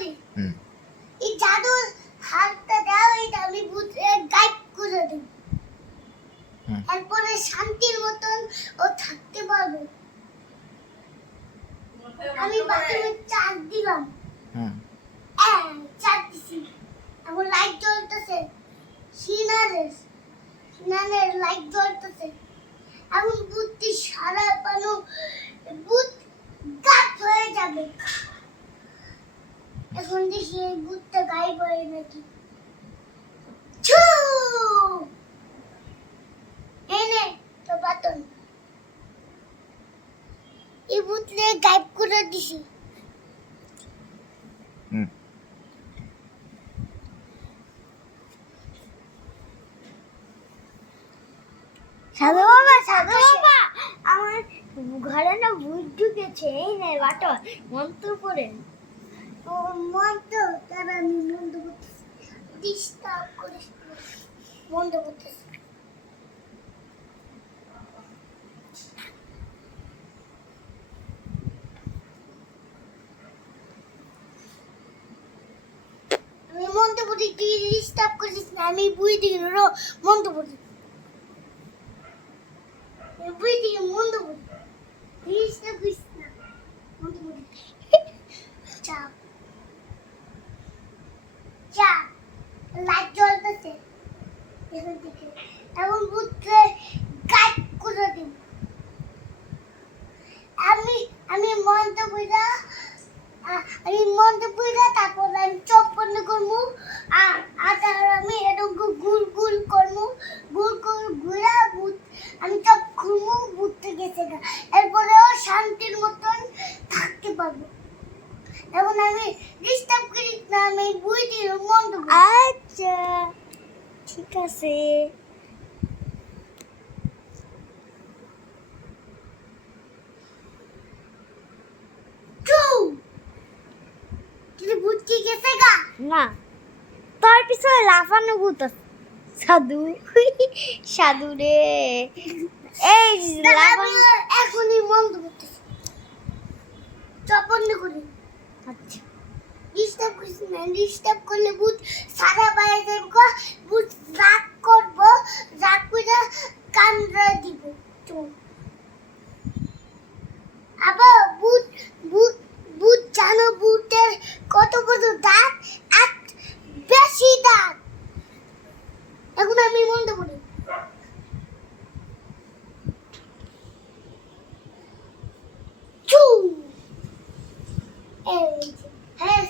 বলি এই জাদুর হাতটা দাও, এটা আমি ভূতকে গাইড করে দেব। এরপরে শান্তির মতন ও থাকতে পারবে। আমি বাথরুমে চার্জ দিলাম, চার্জ দিছি, এখন লাইট জ্বলতেছে, সিনারের লাইট জ্বলতেছে। এখন ভূতটি সারা পানো ভূত গায়েব হয়ে যাবে। এখন দেখি এই ভূতটা গায়েব হয় নাকি। ছু এনে তো বাতন এই ভূতরে গায়েব করে দিছি। সাধু বাবা আমার ঘরে না ভূত ঢুকেছে, এই নে বাটন মন্ত্র করে। ও মন্ত্র তারা আমি মন্ত্র করতেছি, ডিস্টার্ব করিস মন্ত্র করতেছি। আমি মন্ত্র পড়ি, তুই ডিস্টার্ব করিস না। আমি বুঝি দিই মন্ত্র পড়ি, বুঝি মন্ত্র পড়ি, ডিস্টার্ব করিস না। মন্ত্র পড়ি চা চা লাইট জ্বলতেছে এখান থেকে। এখন ভূতকে গাইড করে দিব। আমি মন্ত্র পড়া তারপর আমি চোখ বন্ধ করবো, আর আমি এরকম গুল গুল করবো, গুল করে ঘুরা ভূত আমি চোখ খুলবো, ভূতটা গেছে গা। এরপরেও শান্তির মতন থাকতে পারবো। এখন আমি ডিস্টার্ব করি না, আমি বুঝি মন্ত্র। আচ্ছা ঠিক আছে। ভূতটি গেছে গা না, তোর পিছনে লাফানো ভূত আছে। সাধু রে এই এখনই মন্ত্র করতেছি, চোখ বন্ধ করি। আচ্ছা ডিস্টার্ব করিস না, ডিস্টার্ব করলে ভূত সারা বাইরে যাবে, ভূত রাগ করবো, রাগ করে কান্না দিব। আবার ভূত ভূত ভূত জানো ভূতের কত বড় দাঁত, এক বেশি দাঁত। এখন আমি মন্ত্র করি, চু এই হ্যাঁ